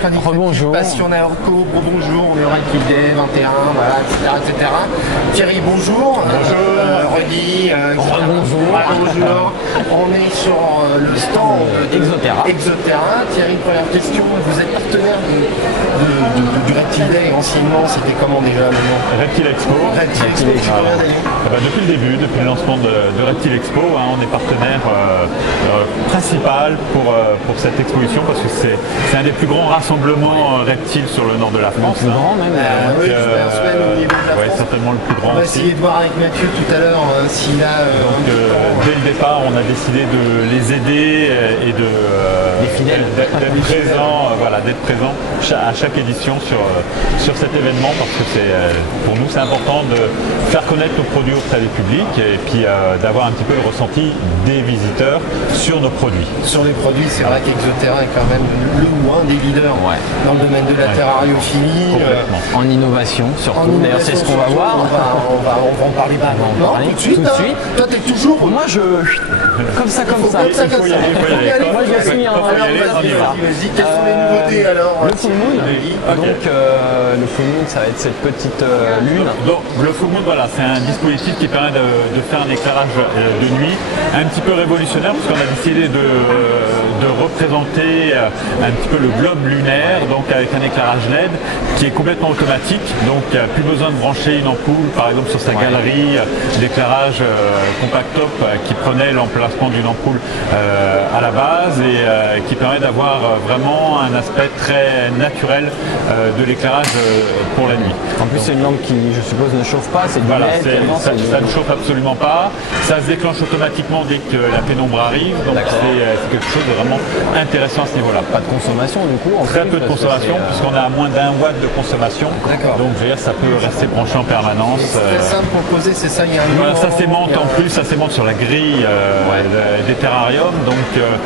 chronique Rebonjour. Passion Orco, bonjour, on est au Reptile Day 21, voilà, etc. Thierry, bonjour. Rudy, bonjour. On est sur le stand Exoterra. Thierry, première question, vous êtes partenaire du Reptile Day, anciennement, c'était comment déjà maintenant Reptile Expo. Depuis le début, depuis le lancement de Reptile Expo, on est partenaire principal pour cette exposition parce que c'est un des plus grands rassemblements reptiles sur le nord de la France. Le plus grand même. Certainement le plus grand. On va essayer de voir avec Mathieu tout à l'heure s'il a... dès le départ, on a décidé de les aider et d'être présent à chaque édition sur cet événement parce que pour nous c'est important de faire connaître nos produits auprès du public et puis d'avoir un petit peu le ressenti des visiteurs sur nos produits. Sur les produits, c'est vrai qu'Exoterra est quand même un des leaders dans le domaine de la terrariophilie. En innovation surtout, d'ailleurs c'est ce qu'on va voir. On va en parler maintenant, tout de suite. Toi t'es toujours... Moi comme ça. Moi je suis en... Vas-y, quelles sont les nouveautés alors? Le full moon. Donc le full moon ça va être cette petite lune. Donc le full moon, voilà, c'est un dispositif qui permet de faire un éclairage de nuit un petit peu révolutionnaire parce qu'on a décidé de représenter un petit peu le globe lunaire, donc avec un éclairage LED qui est complètement automatique, donc plus besoin de brancher une ampoule par exemple sur sa galerie d'éclairage compact top qui prenait l'emplacement d'une ampoule à la base et qui permet d'avoir vraiment un aspect très naturel de l'éclairage pour la nuit. En plus c'est une lampe qui je suppose ne chauffe pas, c'est du LED. Ça ne chauffe absolument pas, ça se déclenche automatiquement dès que la pénombre arrive, donc c'est quelque chose de vraiment intéressant à ce niveau-là. Pas de consommation du coup? Très peu de consommation puisqu'on a à moins d'1 watt de consommation, donc je veux dire ça peut rester branché en permanence. C'est très simple pour poser, c'est ça, il y a un ça s'aimante en plus, ça s'aimante sur la grille des terrariums, donc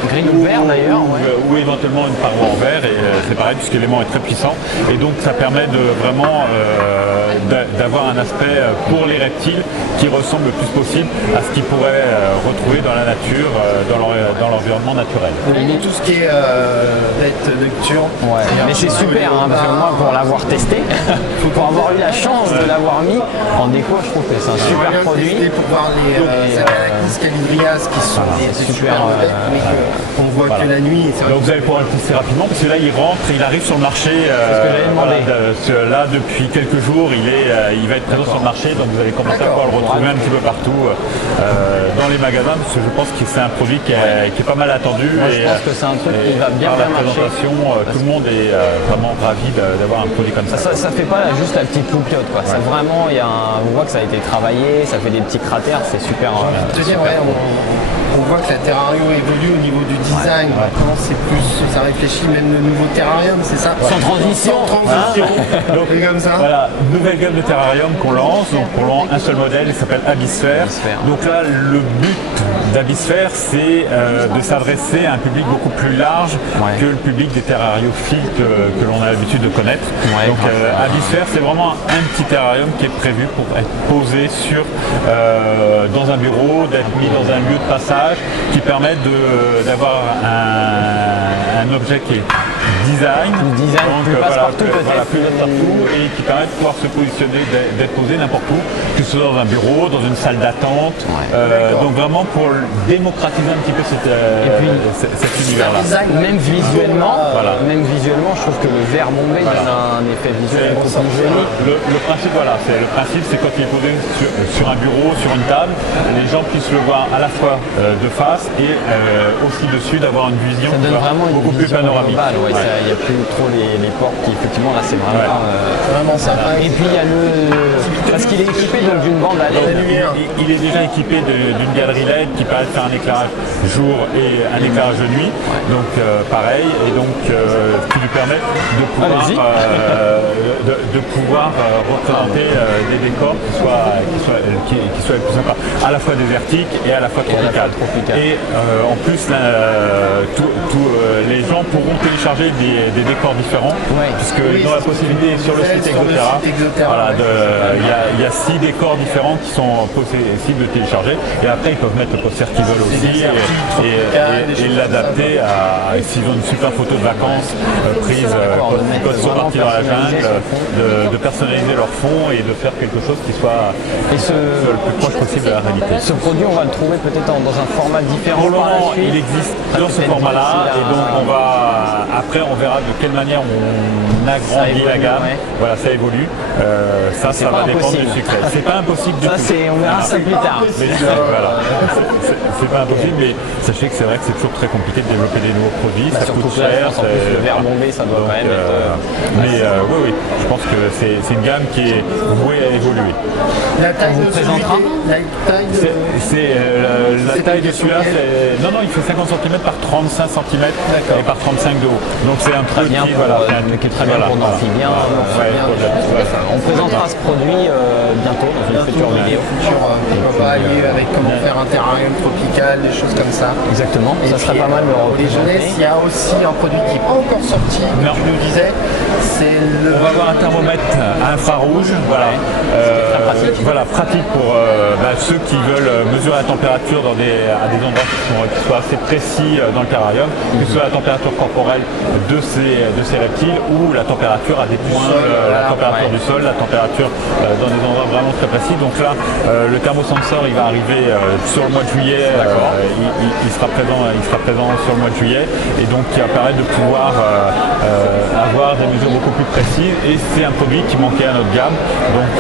grille ou verre d'ailleurs, ou éventuellement une paroi en verre, et c'est pareil puisque l'élément est très puissant, et donc ça permet de vraiment d'avoir un aspect pour les reptiles qui ressemble le plus possible à ce qu'ils pourraient retrouver dans la nature, dans l'environnement naturel. Et tout ce qui est bête nocturne. Mais c'est super, parce que moi pour l'avoir testé, pour avoir eu la chance de l'avoir mis en déco, je trouve que c'est un super produit. Pour voir les Calidrias qui sont des super bêtes, mais qu'on voit que la nuit. Donc vous allez pouvoir le tester rapidement parce que là il rentre, il arrive sur le marché. Là depuis quelques jours, il va être présent sur le marché, donc vous allez commencer à pouvoir le retrouver un petit peu partout dans les magasins parce que je pense que c'est un produit qui est pas mal attendu. Je pense que c'est un truc qui va bien par la présentation, tout le monde est vraiment ravi d'avoir un produit comme ça. Ça fait pas juste la petite loupiote, quoi. C'est vraiment, on voit que ça a été travaillé, ça fait des petits cratères, c'est super. On voit que la terrario évolue au niveau du design. Maintenant, c'est plus, ça réfléchit même le nouveau terrarium, c'est ça? Sans transition. Donc comme ça. Voilà, nouvelle gamme de terrarium qu'on lance. Donc pour l'instant, un seul modèle, il s'appelle Abysphere. Donc là, le but d'Abysphere, c'est de s'adresser à un public beaucoup plus large que le public des terrariophiles que l'on a l'habitude de connaître. Donc Abysphere, c'est vraiment un petit terrarium qui est prévu pour être posé dans un bureau, d'être mis dans un lieu de passage, qui permet d'avoir un objet qui est design, donc, plus partout, et qui permet de pouvoir se positionner, d'être posé n'importe où, que ce soit dans un bureau, dans une salle d'attente, donc vraiment pour démocratiser un petit peu cet univers-là. Même visuellement, je trouve que le verre bombé donne un effet visuel beaucoup plus joli. Le principe, c'est quand il est posé sur un bureau, sur une table, les gens puissent le voir à la fois de face et aussi dessus, d'avoir une vision beaucoup plus panoramique. Il n'y a plus trop les portes qui, effectivement, là c'est vraiment sympa. Et puis il y a parce qu'il est équipé d'une bande à LED. Il est déjà équipé d'une galerie LED qui permet de faire un éclairage jour et un éclairage de nuit. Donc pareil, et donc qui lui permet de pouvoir représenter des décors qui soient les plus sympas, à la fois désertiques et à la fois tropicales. Et en plus, les gens pourront télécharger des décors différents, puisqu'ils ont la possibilité sur le site Exoterra. Il y il y a 6 décors différents qui sont possibles de télécharger. Et après, ils peuvent mettre le poster qu'ils veulent aussi et l'adapter à s'ils ont une super photo de vacances prise quand ils sont partis dans la jungle, de personnaliser leur fond et de faire quelque chose qui soit le plus proche possible de la réalité. Ce produit, on va le trouver peut-être dans un format différent. Pour le moment, il existe dans ce format-là et donc après on verra de quelle manière on agrandit la gamme. Ouais. Voilà, ça évolue. Ça va dépendre du succès. C'est pas impossible du tout. On verra ça plus tard. Voilà. C'est pas impossible, mais sachez que c'est vrai que c'est toujours très compliqué de développer des nouveaux produits. Ça coûte cher. En plus, le verre bombé, ça doit quand même être. Mais oui, je pense que c'est une gamme qui est vouée à évoluer. La taille de celui-là, la taille de celui-là, non, il fait 50 cm par 35 cm et par 35 de haut. Donc c'est un truc qui est très bien pour l'amphibien. On présentera ce produit bientôt dans une future vidéo. On va aller avec comment faire un terrarium tropical, des choses comme ça. Exactement, ça serait pas mal de le représenter. Il y a aussi un produit qui n'est pas encore sorti, tu nous disais, c'est le... On va avoir un thermomètre infrarouge, voilà, pratique pour ceux qui veulent mesurer la température à des endroits qui soient assez précis dans le terrarium, que ce soit la température corporelle de ces reptiles ou la température à des points, la température du sol, la température dans des endroits vraiment très précis. Donc là, le thermosensor il va arriver sur le mois de juillet, il sera présent sur le mois de juillet et donc qui va permettre de pouvoir avoir des mesures beaucoup plus précises et c'est un produit qui manquait à notre gamme donc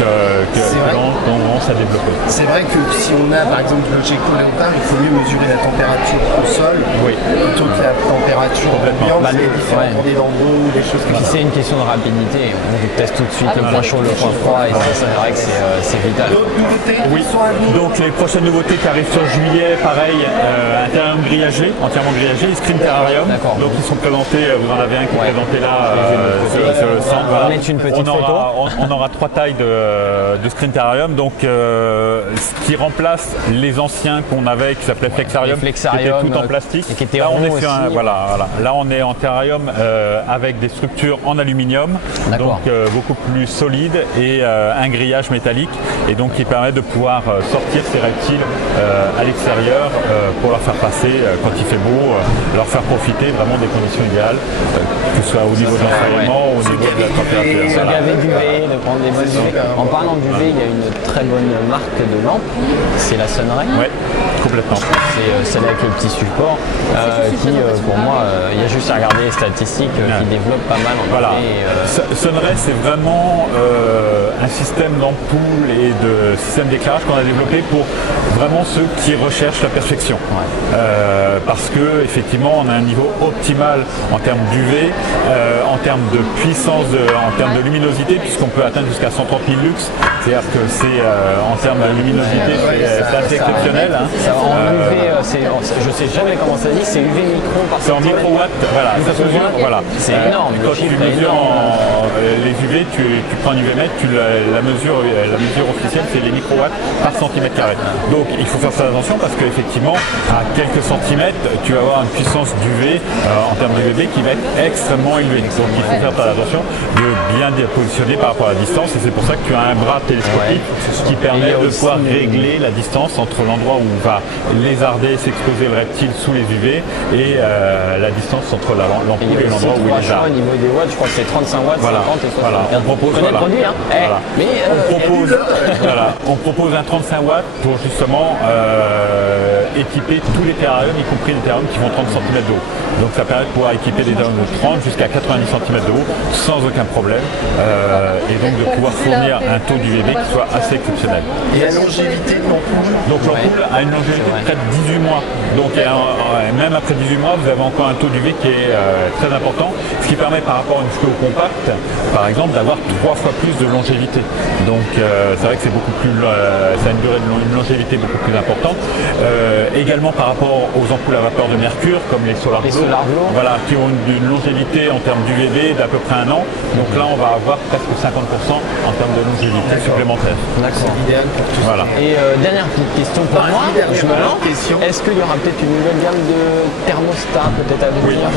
on commence à développer. C'est vrai que si on a par exemple le Geco Léopard, il faut mieux mesurer la température au sol plutôt que la température ambiante, c'est différent pour des lambeaux ou des choses comme ça. C'est une question de rapidité, on teste tout de suite le point chaud, le point froid et c'est vrai que c'est vital. D'autres nouveautés sont à venir. Donc les prochaines nouveautés qui arrivent sur juillet, pareil, un terrarium grillagé, entièrement grillagé, Screen Terrarium. Donc ils sont présentés, vous en avez un qui est présenté là sur le centre. On met une petite photo. On aura 3 tailles de Screen Terrarium, donc ce qui remplace les anciens qu'on avait qui s'appelaient Flexarium, qui étaient tout en plastique. Et qui étaient là on est sur là on est en terrarium avec des structures en aluminium, donc beaucoup plus solide et un grillage métallique et donc qui permet de pouvoir sortir ces reptiles à l'extérieur pour leur faire passer quand il fait beau, leur faire profiter vraiment des conditions idéales, que ce soit au niveau de l'ensoleillement, au niveau de la température. Se gaver d'UV, de prendre des bonnes UV. En parlant d'UV, il y a une très bonne marque de lampe, c'est la Sunray. Oui, complètement. C'est celle avec le petit support qui, pour moi, il y a juste à regarder les statistiques qui développe pas mal en Sunray, c'est vraiment un système d'ampoule et de système d'éclairage qu'on a développé pour vraiment ceux qui recherchent la perfection. Parce que effectivement, on a un niveau optimal en termes d'UV, en termes de puissance, en termes de luminosité, puisqu'on peut atteindre jusqu'à 130 000 lux. C'est-à-dire que c'est en termes de luminosité, c'est assez exceptionnel. En UV, je sais jamais comment ça dit, c'est UV micro par c'est en microwatts, voilà. C'est énorme. Quand tu mesures les UV, tu prends un UV mètre, la mesure officielle c'est les microwatts par centimètre carré. Donc il faut faire ça attention parce qu'effectivement à quelques centimètres tu vas avoir une puissance d'UV en termes de UV qui va être extrêmement élevée. Donc il faut faire très attention de bien positionner par rapport à la distance et c'est pour ça que tu as un bras télescopique qui permet de pouvoir régler la distance entre l'endroit où va lézarder, s'exposer le reptile sous les UV et la distance entre l'ampoule et l'endroit où il est là. Au niveau des watts, je crois que c'est 35 watts, 50 et 60. On propose un 35 watts pour justement équiper tous les terrariums, y compris les terrariums qui vont 30 cm de haut. Donc ça permet de pouvoir équiper des terrariums de 30 jusqu'à 90 cm de haut sans aucun problème et donc de pouvoir fournir un taux d'UVB qui soit assez exceptionnel. Et la longévité de l'ampoule? Donc l'ampoule a une longévité de près de 18 mois. Donc même après 18 mois, vous avez encore un taux d'UV qui est très important, ce qui permet par rapport à une photo compacte, par exemple, d'avoir 3 fois plus de longévité. Donc c'est vrai que c'est beaucoup plus, ça a une durée une longévité beaucoup plus importante. Également par rapport aux ampoules à vapeur de mercure, comme les Solar Glow, voilà, qui ont une longévité en termes d'UVB d'à peu près 1 an. Donc là, on va avoir presque 50% en termes de longévité supplémentaire. D'accord. C'est idéal pour tout voilà. Et dernière petite question pour moi, je me lance. Est-ce qu'il y aura peut-être une nouvelle gamme de thermostats peut-être à venir.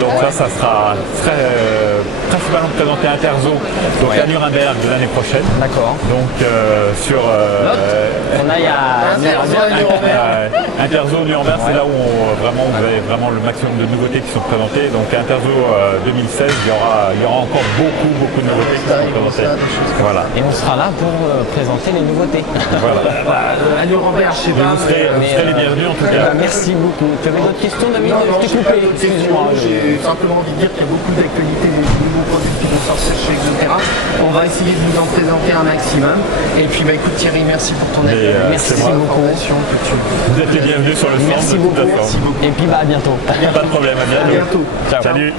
Donc là, ça sera principalement présenté à Interzo, donc à Nuremberg de l'année prochaine. D'accord. Donc sur On a, il y a Interzo Nuremberg, c'est là où vous avez vraiment le maximum de nouveautés qui sont présentées. Donc à Interzo 2016, il y aura encore beaucoup de nouveautés qui seront présentées. Voilà. Et on sera là pour présenter les nouveautés. Voilà. À Nuremberg, je sais pas. Vous serez les bienvenus en tout cas. Merci beaucoup. Tu avais d'autres questions, David? Non, Je t'ai j'ai pas coupé. d'autres questions. J'ai simplement envie de dire qu'il y a beaucoup d'actualités, des nouveaux produits qui vont sortir chez Exotera. On va essayer de vous en présenter un maximum. Et puis écoute Thierry, merci pour ton aide. Merci beaucoup. Vous êtes les bienvenus sur le stand. Merci beaucoup. Merci beaucoup. Et puis à bientôt. Pas de problème, à bientôt. À bientôt. Ciao. Salut.